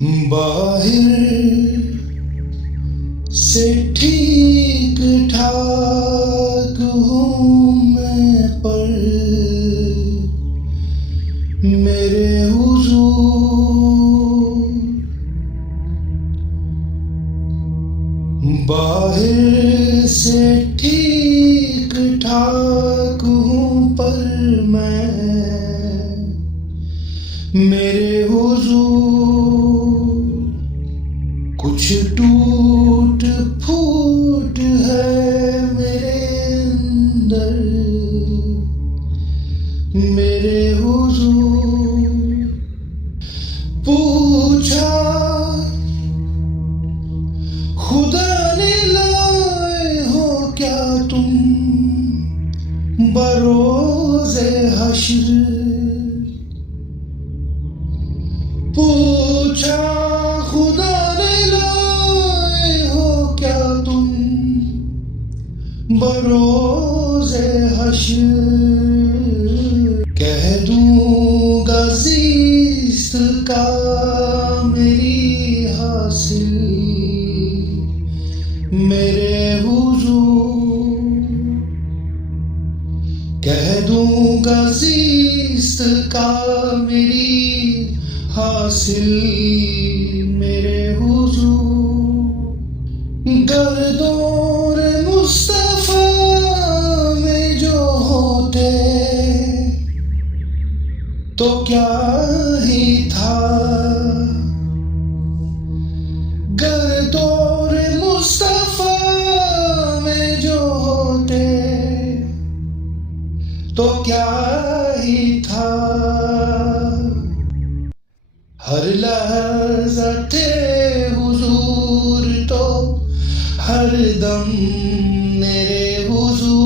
बाहर से ठीक ठाक हूँ मैं, पर मेरे हुजूर बाहर से ठीक ठाक हूँ, पर मेरे हुजूर कुछ टूट फूट है मेरे अंदर। मेरे हुजूर पूछा खुदा ने लाए हो क्या तुम बरोज़े हश्र। पूछा खुदा ने लाए हो क्या तुम बरोज़े हश्र। कह दूंगा ज़ीस्त का मेरी हासिल मेरे हुजूर। कह दूंगा ज़ीस्त का मेरी हासिल मेरे हुजूर। गर्दोर मुस्तफा में जो होते तो क्या ही था। गर्दोर मुस्तफा में जो होते तो क्या ही था। हर लहज़ा थे हुजूर तो हर दम मेरे हुजूर।